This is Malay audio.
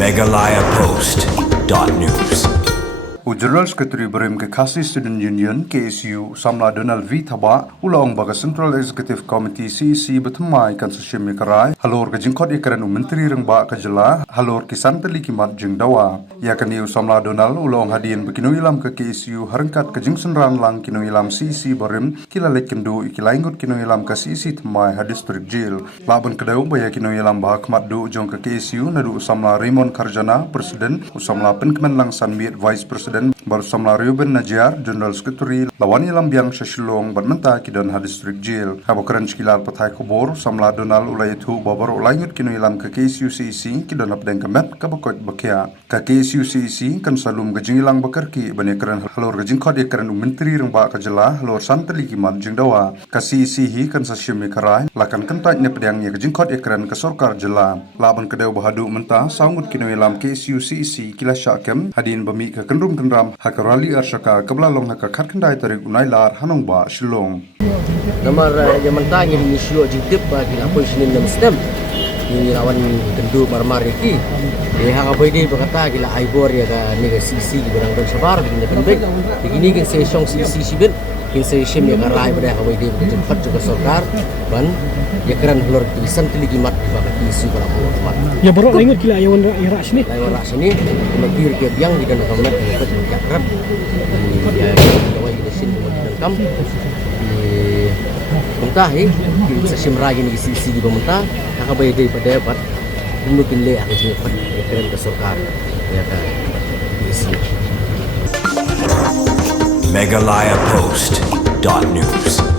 Meghalaya Post.news. General Secretary Berim ke Khasi Student Union KSU Samla Donald V Thaba ulang baga Central Executive Committee CEC bertemai kan sesiam mekarai halor ke jingkot ikaran menteri rengba ke jela halor kisan teli kimat jeng dawa ya kan iu Samla Donald ulang hadian bekinu ilam ke KSU harengkat ke jing senran lang kinu ilam CEC Berim kila lek kendu ikilaingut kinu ilam ke CEC temai hadis district jail laban kedau baya kinu ilam bah kemat du jong ke KSU nadu Samla Raymond Karjana Presiden Samla Penkemen lang Sanmiet Vice President baru Samla Reuben Najar General Secretary lawan ilam biang Shashilong Badmenta kidan hadis district jail habokaran sekilar patai kubur Samla Donald ulai itu babar ulaingut kinu ilam ke KSU CEC kidan apdeng kemet kabakot bakia ke KSU CEC kan salum gejing ilang bakarki banekaran halor gejing kod ekaran menteri rengba kajela halor santeli kimat jeng dawa ke CEC hi kan sasyemi karai lakan kentat ne pedangnya gejing kod ekaran ke sorkar jela laban kedau bahadu mentah sangut kinu ilam KSU CEC kila syakem hadin bami ke kenrum kenram hakarali arsyaka kebelalong haka khatkendai tarik unailar hanongba Shillong Namar zaman tanya ni silo jitip bagi lapor sini nam stem ni lawan kendu marmar iki ha apa ini berkata gila aibor ya ka ni CC berang dan sabar begini penbek begini kan sesong CC sibet kin sesem ya karai pada apa ini cepat juga sorkar ban ya keran blur tulisan teligi mat bagi isu para mat ya borok ingat gila ayon rak sini lawan rak sini mentir ke biang di dalam kamet dapat jakrab ya awal di sini kemudian kam mentah kita simragi ni sisi di pemerintah nak bayar daripada dapat mungkin le aku cepat keren ke sorkar ya kan isi Meghalaya Post.news.